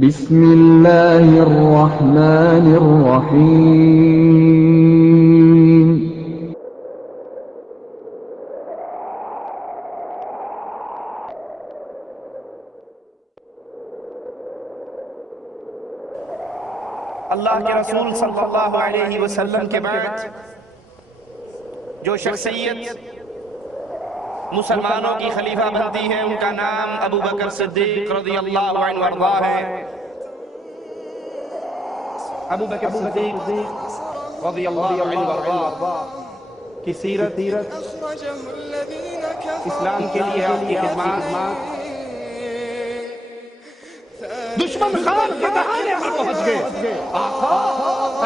بسم اللہ الرحمن الرحیم اللہ کے رسول صلی اللہ علیہ وسلم کے بعد جو شخصیت مسلمانوں کی خلیفہ بنتی ہے ان کا نام ابو بکر صدیق رضی اللہ عنہ وارضا ہے۔ ابو بکر صدیق رضی اللہ عنہ وارضا کی سیرت اسلام کے لیے آپ کی خدمات دشمن خان کے دہانے پر پہنچ گئے۔ آقا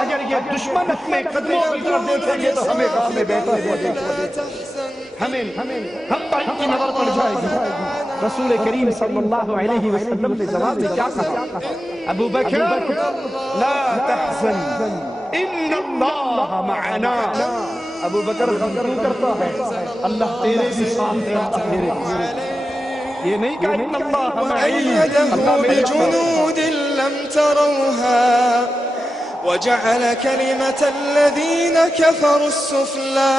اگر یہ دشمن اپنے قدموں کی طرف دیکھیں گے تو ہمیں غم میں بیٹھے ہوئے دیکھیں ہم پر ان کی نظر پڑ جائے گی۔ رسول کریم صلی اللہ علیہ وسلم نے جواب میں کیا کہا؟ ابو بکر لا تحزن ان اللہ معنا۔ ابو بکر غم کیوں کرتا ہے؟ اللہ تیرے بھی ساتھ ہے، یہ نہیں کہا ان اللہ معین، اللہ میرے بجنود لم تروها وجعل كلمة الذين كفروا السفلى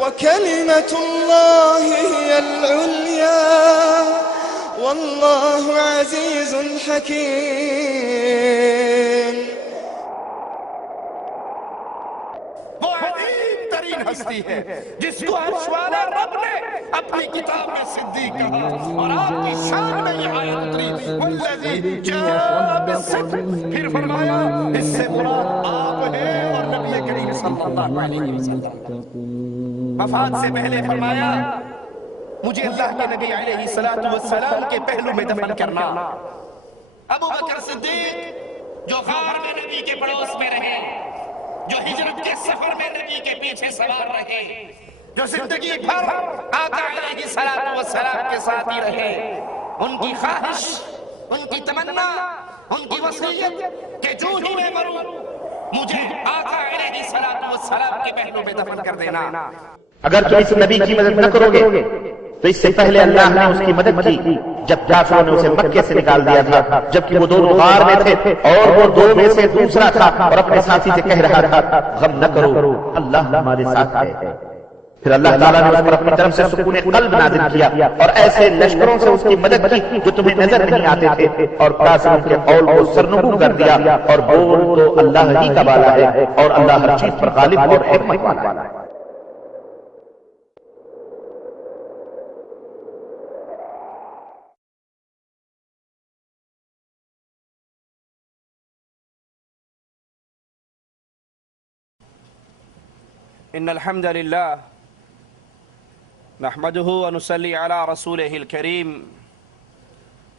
وكلمة الله هي العليا والله عزيز حكيم۔ وہ عظیم ترین ہستی ہے جس کو عرش والے رب نے اپنی کتاب میں صدیق کہا، اور آپ کی شان میں یہ آیت اتری والذی جاء بالصدق، پھر فرمایا اس سے مراد آپ ہیں اور نبی کریم صلی اللہ علیہ وسلم۔ وفات سے پہلے فرمایا مجھے اللہ کے نبی علیہ السلام کے پہلو میں دفن کرنا۔ ابو بکر صدیق جو غار میں نبی کے پڑوس میں رہے، جو ہجرت کے سفر میں نبی کے پیچھے سوار رہے، جو زندگی بھر آقا علیہ السلام کے ساتھ ہی رہے، ان کی خواہش، ان کی تمنا، ان کی وصیت کہ جو ہی میں مروں مجھے آقا علیہ السلام کے پہلو میں دفن کر دینا۔ اگر تم اس نبی کی مدد نہ کرو گے تو اس سے پہلے اللہ نے اس کی مدد کی جب کافروں نے اسے مکے سے نکال دیا تھا، جبکہ وہ دونوں غار میں تھے اور وہ دو میں سے دوسرا تھا، اور اپنے ساتھی سے کہہ رہا تھا غم نہ کرو اللہ ہمارے ساتھ ہے۔ پھر اللہ تعالیٰ نے اس پر اپنی طرف سے سکون قلب نازل کیا اور ایسے لشکروں سے اس کی مدد کی جو تمہیں نظر نہیں آتے تھے، اور کافروں کے قول کو سرنگو کر دیا، اور بول تو اللہ ہی کا والا ہے اور اللہ ہر چیز پر غالب اور حکمت والا ہے۔ ان الحمد للہ نحمده ونصلي على رسوله الكريم۔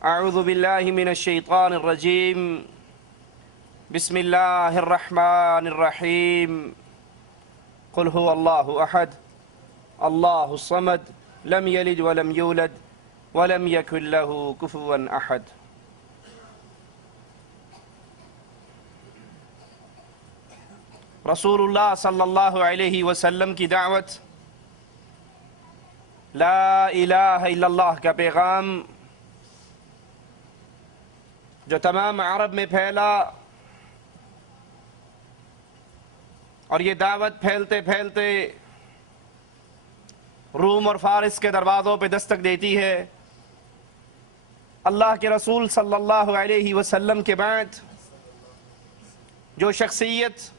اعوذ باللہ من الشیطان الرجیم، بسم اللہ الرحمن الرحیم۔ قل هو اللہ احد اللہ الصمد لم یلد ولم یولد ولم یکن له کفوا احد۔ رسول اللہ صلی اللہ علیہ وسلم کی دعوت، لا الہ الا اللہ کا پیغام جو تمام عرب میں پھیلا، اور یہ دعوت پھیلتے پھیلتے روم اور فارس کے دروازوں پہ دستک دیتی ہے۔ اللہ کے رسول صلی اللہ علیہ وسلم کے بعد جو شخصیت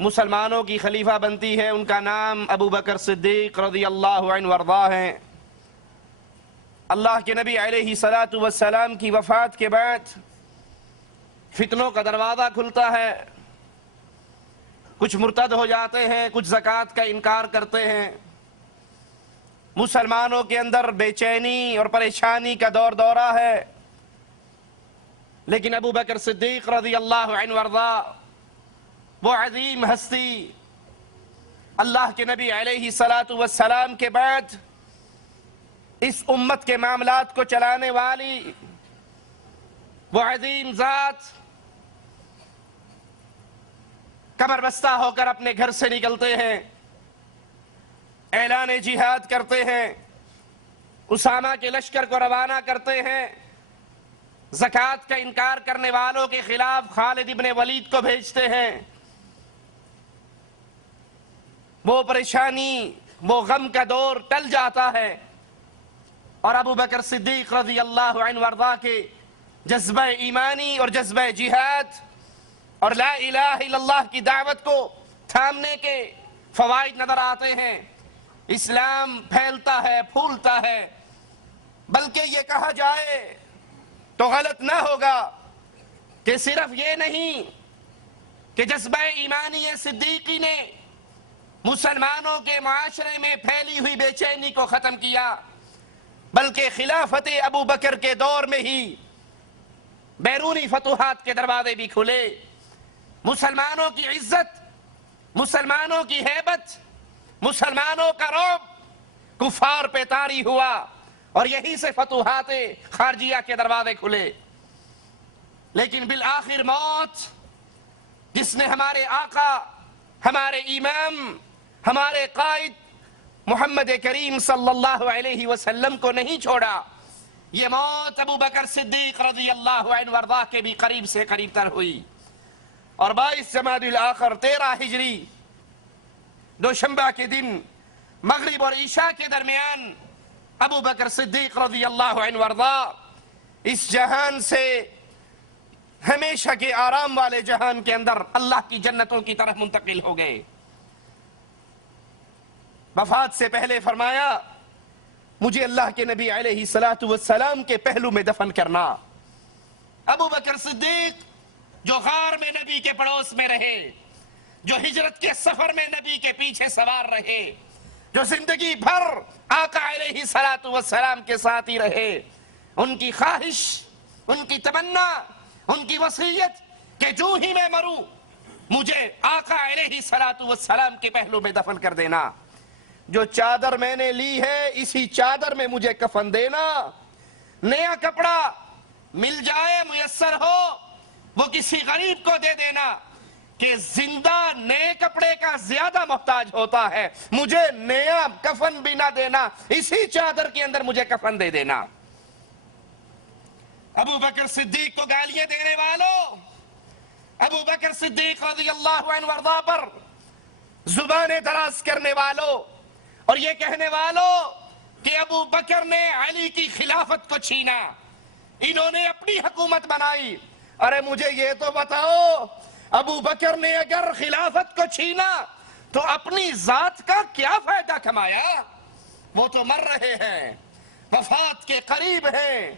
مسلمانوں کی خلیفہ بنتی ہے ان کا نام ابو بکر صدیق رضی اللہ عنہ وارضا ہے۔ اللہ کے نبی علیہ السلام کی وفات کے بعد فتنوں کا دروازہ کھلتا ہے، کچھ مرتد ہو جاتے ہیں، کچھ زکوٰۃ کا انکار کرتے ہیں، مسلمانوں کے اندر بے چینی اور پریشانی کا دور دورہ ہے، لیکن ابو بکر صدیق رضی اللہ عنہ وارضا وہ عظیم ہستی، اللہ کے نبی علیہ السلام کے بعد اس امت کے معاملات کو چلانے والی وہ عظیم ذات کمر بستہ ہو کر اپنے گھر سے نکلتے ہیں، اعلان جہاد کرتے ہیں، اسامہ کے لشکر کو روانہ کرتے ہیں، زکوٰۃ کا انکار کرنے والوں کے خلاف خالد ابن ولید کو بھیجتے ہیں. وہ پریشانی، وہ غم کا دور ٹل جاتا ہے اور ابو بکر صدیق رضی اللہ عنہ وارضاہ کے جذبہ ایمانی اور جذبہ جہاد اور لا الہ الا اللہ کی دعوت کو تھامنے کے فوائد نظر آتے ہیں. اسلام پھیلتا ہے، پھولتا ہے. بلکہ یہ کہا جائے تو غلط نہ ہوگا کہ صرف یہ نہیں کہ جذبہ ایمانی صدیقی نے مسلمانوں کے معاشرے میں پھیلی ہوئی بے چینی کو ختم کیا، بلکہ خلافت ابو بکر کے دور میں ہی بیرونی فتوحات کے دروازے بھی کھلے. مسلمانوں کی عزت، مسلمانوں کی ہیبت، مسلمانوں کا رعب کفار پہ طاری ہوا اور یہیں سے فتوحات خارجیہ کے دروازے کھلے. لیکن بالآخر موت، جس نے ہمارے آقا، ہمارے امام، ہمارے قائد محمد کریم صلی اللہ علیہ وسلم کو نہیں چھوڑا، یہ موت ابو بکر صدیق رضی اللہ عنہ وارضاہ کے بھی قریب سے قریب تر ہوئی. اور 22 جمادی الاخر 13 ہجری دوشنبہ کے دن مغرب اور عشاء کے درمیان ابو بکر صدیق رضی اللہ عنہ وارضاہ اس جہان سے ہمیشہ کے آرام والے جہان کے اندر اللہ کی جنتوں کی طرف منتقل ہو گئے. وفات سے پہلے فرمایا مجھے اللہ کے نبی علیہ السلام کے پہلو میں دفن کرنا. ابو بکر صدیق جو غار میں نبی کے پڑوس میں رہے، جو ہجرت کے سفر میں نبی کے پیچھے سوار رہے، جو زندگی بھر آقا علیہ السلام کے ساتھ ہی رہے، ان کی خواہش، ان کی تمنا، ان کی وصیت کہ جو ہی میں مروں مجھے آقا علیہ السلام کے پہلو میں دفن کر دینا. جو چادر میں نے لی ہے اسی چادر میں مجھے کفن دینا. نیا کپڑا مل جائے، میسر ہو، وہ کسی غریب کو دے دینا کہ زندہ نئے کپڑے کا زیادہ محتاج ہوتا ہے. مجھے نیا کفن بھی نہ دینا، اسی چادر کے اندر مجھے کفن دے دینا. ابو بکر صدیق کو گالیاں دینے والوں، ابو بکر صدیق رضی اللہ عنہ وارضاہ پر زبانیں دراز کرنے والوں اور یہ کہنے والوں کہ ابو بکر نے علی کی خلافت کو چھینا، انہوں نے اپنی حکومت بنائی. ارے مجھے یہ تو بتاؤ، ابو بکر نے اگر خلافت کو چھینا تو اپنی ذات کا کیا فائدہ کمایا؟ وہ تو مر رہے ہیں، وفات کے قریب ہیں،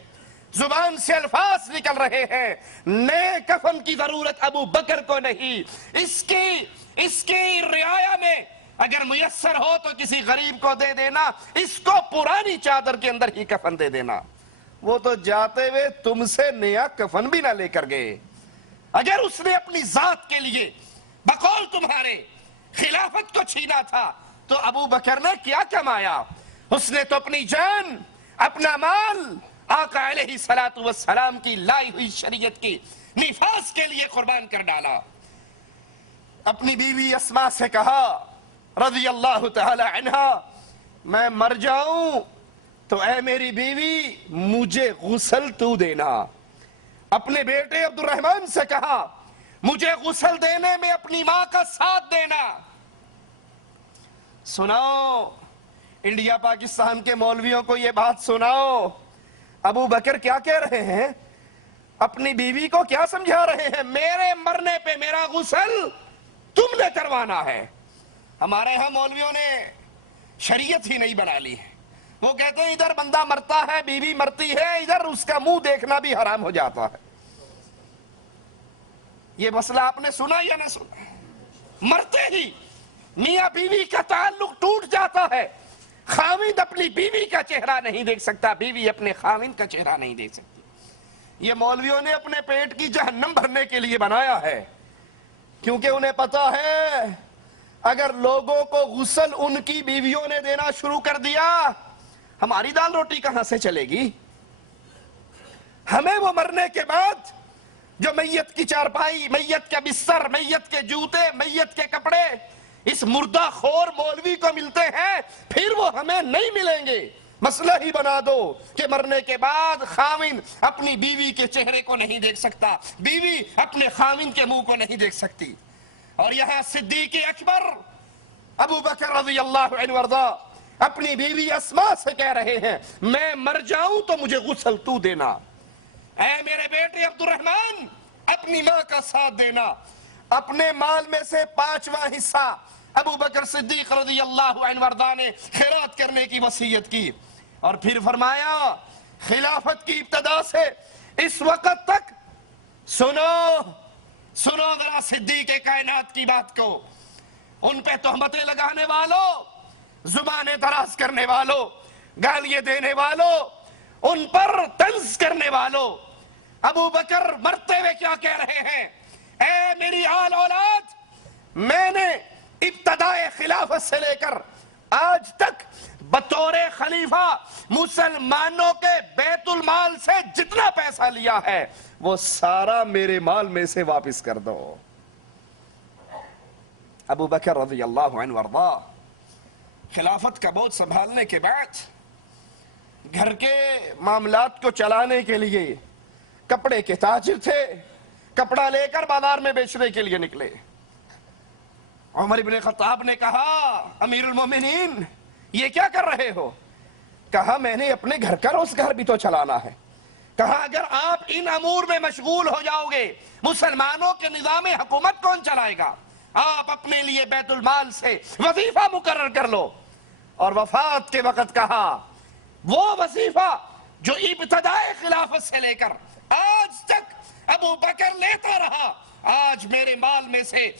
زبان سے الفاظ نکل رہے ہیں. نئے کفن کی ضرورت ابو بکر کو نہیں. اس کی رعایا میں اگر میسر ہو تو کسی غریب کو دے دینا، اس کو پرانی چادر کے اندر ہی کفن دے دینا. وہ تو جاتے ہوئے تم سے نیا کفن بھی نہ لے کر گئے. اگر اس نے اپنی ذات کے لیے بقول تمہارے خلافت کو چھینا تھا تو ابو بکر نے کیا کمایا؟ اس نے تو اپنی جان، اپنا مال آقا علیہ السلام کی لائی ہوئی شریعت کی نفاذ کے لیے قربان کر ڈالا. اپنی بیوی اسماء سے کہا رضی اللہ تعالی عنہا، میں مر جاؤں تو اے میری بیوی مجھے غسل تو دینا. اپنے بیٹے عبد الرحمن سے کہا مجھے غسل دینے میں اپنی ماں کا ساتھ دینا. سناؤ انڈیا پاکستان کے مولویوں کو یہ بات سناؤ، ابو بکر کیا کہہ رہے ہیں؟ اپنی بیوی کو کیا سمجھا رہے ہیں؟ میرے مرنے پہ میرا غسل تم نے کروانا ہے. ہمارے ہاں مولویوں نے شریعت ہی نہیں بنا لی ہے. وہ کہتے ہیں ادھر بندہ مرتا ہے، بیوی مرتی ہے، ادھر اس کا منہ دیکھنا بھی حرام ہو جاتا ہے. یہ مسئلہ آپ نے سنا یا نہ سنا؟ مرتے ہی میاں بیوی کا تعلق ٹوٹ جاتا ہے. خاوند اپنی بیوی کا چہرہ نہیں دیکھ سکتا، بیوی اپنے خاوند کا چہرہ نہیں دیکھ سکتی. یہ مولویوں نے اپنے پیٹ کی جہنم بھرنے کے لیے بنایا ہے، کیونکہ انہیں پتا ہے اگر لوگوں کو غسل ان کی بیویوں نے دینا شروع کر دیا ہماری دال روٹی کہاں سے چلے گی؟ ہمیں وہ مرنے کے بعد جو میت کی چارپائی، میت کا بستر، میت کے جوتے، میت کے کپڑے اس مردہ خور مولوی کو ملتے ہیں، پھر وہ ہمیں نہیں ملیں گے. مسئلہ ہی بنا دو کہ مرنے کے بعد خاوند اپنی بیوی کے چہرے کو نہیں دیکھ سکتا، بیوی اپنے خاوند کے منہ کو نہیں دیکھ سکتی۔ اور یہاں صدیق اکبر ابو بکر رضی اللہ عنہ وارضا اپنی بیوی اسماء سے کہہ رہے ہیں میں مر جاؤں تو مجھے غسل تو دینا، اے میرے بیٹے عبد الرحمن اپنی ماں کا ساتھ دینا۔ اپنے مال میں سے 5واں حصہ ابو بکر صدیق رضی اللہ عنہ وارضا نے خیرات کرنے کی وصیت کی، اور پھر فرمایا خلافت کی ابتدا سے اس وقت تک سنو ذرا صدیق کائنات کی بات کو، ان پہ تہمتیں لگانے والوں، زبانیں دراز کرنے والوں، گالیاں دینے والوں، ان پر طنز کرنے والوں، ابو بکر مرتے ہوئے کیا کہہ رہے ہیں؟ اے میری آل اولاد، میں نے ابتدائے خلافت سے لے کر آج تک بطور خلیفہ مسلمانوں کے بیت المال سے جتنا پیسہ لیا ہے وہ سارا میرے مال میں سے واپس کر دو۔ ابو بکر رضی اللہ عنہ وارضا خلافت کا بوجھ سنبھالنے کے بعد گھر کے معاملات کو چلانے کے لیے کپڑے کے تاجر تھے، کپڑا لے کر بازار میں بیچنے کے لیے نکلے۔ عمر بن خطاب نے کہا امیر المومنین یہ کیا کر رہے ہو؟ کہا میں نے اپنے گھر کا روزگار بھی تو چلانا ہے۔ کہا اگر آپ ان امور میں مشغول ہو جاؤ گے مسلمانوں کے نظام حکومت کون چلائے گا؟ آپ اپنے لیے بیت المال سے وظیفہ مقرر کر لو۔ اور وفات کے وقت کہا وہ وظیفہ جو ابتدائے خلافت سے لے کر آج تک ابو بکر لیتا رہا، آج میرے مال میں سے